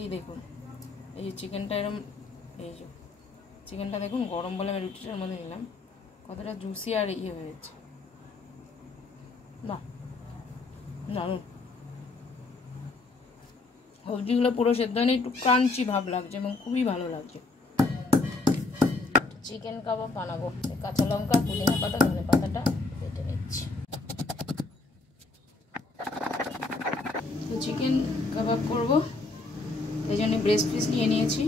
এই দেখুন, এই যে চিকেনটা এরকম, এই যে চিকেনটা দেখুন গরম বলে আমি রুটিটার মধ্যে নিলাম, কতটা জুসি আর ইয়ে হয়েছে। বাহ, দারুণ। সবজিগুলো পুরো সেদ্ধ হয়নি, একটু ক্রাঞ্চি ভাব লাগছে এবং খুবই ভালো লাগছে। চিকেন কাবাব বানাবো, কাঁচা লঙ্কা, পুদিনা পাতা, ধনে পাতাটা কেটে নিচ্ছি। তো চিকেন কাবাব করবো, এই জন্য ব্রেস্ট পিস নিয়ে নিয়েছি।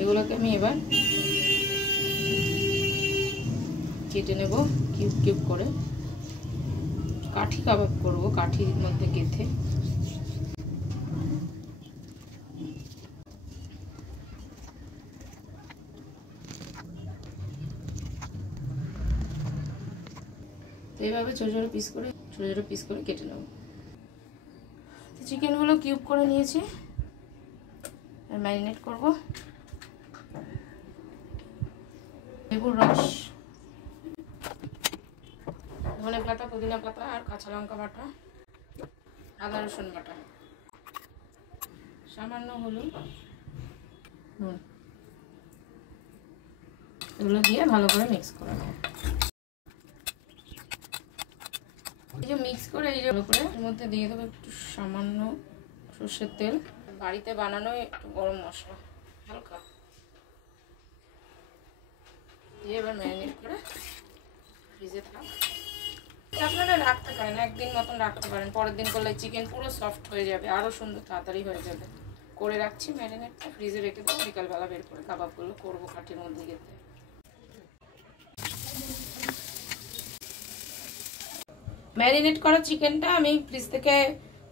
এগুলোকে আমি এবার কেটে নেব কিউব কিউব করে। কাঠি কাবাব করব, কাঠির মধ্যে গেঁথে। তো এইভাবে ছোটো ছোটো পিস করে কেটে নেব। চিকেনগুলো কিউব করে নিয়েছি, আর ম্যারিনেট করব। লেবুর রস, ধনে পাতা, পুদিনা পাতা আর কাঁচা লঙ্কা বাটা, আদা রসুন বাটা, সামান্য হলুদ, নুন, এগুলো দিয়ে ভালো করে মিক্স করে নেব। এই যে মিক্স করে এই যে ভালো করে এর মধ্যে দিয়ে দেবো একটু সামান্য সর্ষের তেল, বাড়িতে বানানো একটু গরম মশলা হালকা দিয়ে এবার ম্যারিনেট করে ফ্রিজে থাক। আপনারা রাখতে পারেন, একদিন মতন রাখতে পারেন, পরের দিন করলে চিকেন পুরো সফট হয়ে যাবে, আরও সুন্দর তাড়াতাড়ি হয়ে যাবে। করে রাখছি ম্যারিনেটটা, ফ্রিজে রেখে দেবো, বিকালবেলা বের করে কাবাবগুলো করবো কাঠির মধ্যে গেতে। ম্যারিনেট করা চিকেনটা আমি ফ্রিজ থেকে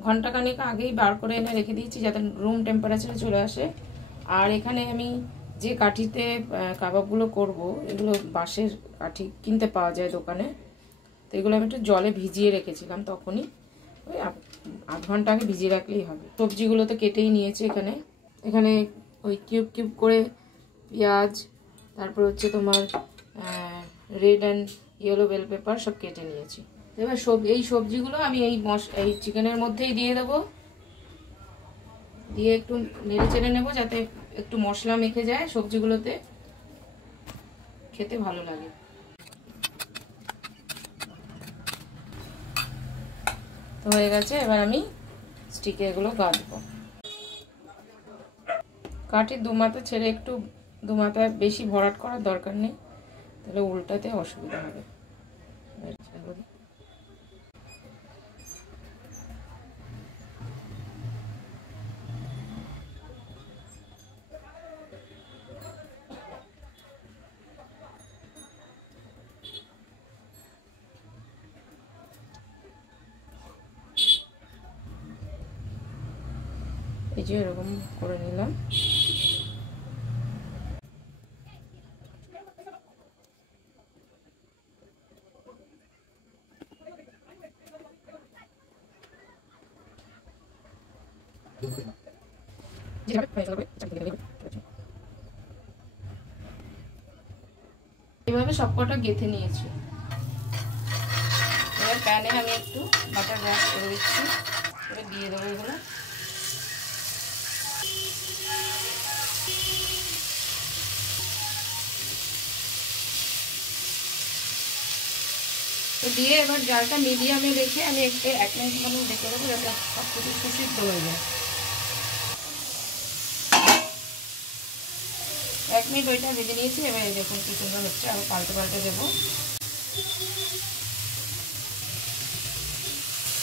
ঘন্টাখানেক আগেই বার করে এনে রেখে দিয়েছি যাতে রুম টেম্পারেচারে চলে আসে। আর এখানে আমি যে কাঠিতে কাবাবগুলো করব, এগুলো বাঁশের কাঠি কিনতে পাওয়া যায় দোকানে। তো এগুলো আমি একটু জলে ভিজিয়ে রেখেছিলাম, তখনই ওই আধ ঘন্টা আগে ভিজিয়ে রাখলেই হবে। সবজিগুলো তো কেটেই নিয়েছি, এখানে ওই কিউব কিউব করে পেঁয়াজ, তারপর হচ্ছে তোমার red and yellow bell pepper সব কেটে নিয়েছি। এবার এই সবজিগুলো আমি এই চিকেনের মধ্যেই দিয়ে দেবো, দিয়ে একটু নেড়ে চেড়ে নেবো যাতে একটু মশলা মেখে যায় সবজিগুলোতে, খেতে ভালো লাগে। তো হয়ে গেছে, এবার আমি স্টিকে এগুলো গাঁথবো। কাঠির দুমাথা ছেড়ে একটু দুমাথায় বেশি ভরাট করার দরকার নেই, তাহলে উল্টাতে অসুবিধা হবে। এই যে এরকম করে নিলাম। এইভাবে সবকটা গেঁথে নিয়েছি। এবার প্যানে আমি একটু বাটার ব্রাশ করে দিচ্ছি, করে দিয়ে দেবো এগুলো। তো দিয়ে এবার জালটা মিডিয়ামে রেখে আমি একটু 1 মিনিট মতো রেখে দেবো যাতে সব কিছু সুসিদ্ধ হয়ে যায়। 1 মিনিট ওইটা ভেজে নিয়েছি। এবার দেখুন কি সুন্দর হচ্ছে, আবার পাল্টে দেবো।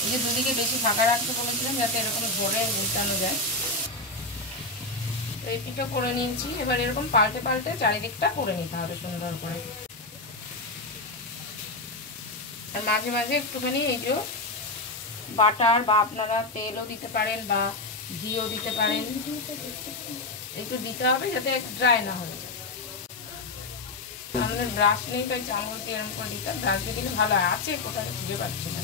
এই যে দুদিকে বেশি ফাঁকা রাখতে বলেছিলাম যাতে এরকম ধরে উল্টানো যায়। তো এই পিঠা করে নিয়েছি, এবার এরকম পাল্টে চারিদিকটা করে নিতে হবে সুন্দর করে। আর মাঝে মাঝে একটুখানি এই যে বাটার বা আপনারা তেলও দিতে পারেন বা ঘিও দিতে পারেন, একটু দিতে হবে যাতে ড্রাই না হয়ে যায়। আমাদের ব্রাশ নেই তাই চামচ দিয়ে এরকম করে দিতাম, ব্রাশ দিয়ে দিলে ভালো হয়। আছে কোথায় খুঁজে পাচ্ছি না,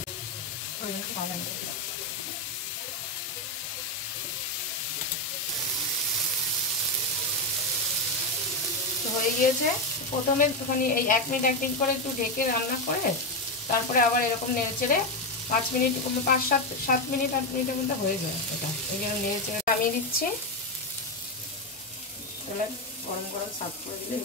তো হয়ে গিয়েছে। প্রথমে একটুখানি এই 1 মিনিট করে একটু ঢেকে রান্না করে তারপরে আবার এরকম নেড়ে চেড়ে 5 মিনিট, 5-7 মিনিট 8 মিনিটের মধ্যে হয়ে যায় এটা। এই জন্য নেড়ে নামিয়ে দিচ্ছি। তাহলে গরম গরম সার্ভ করে দিলে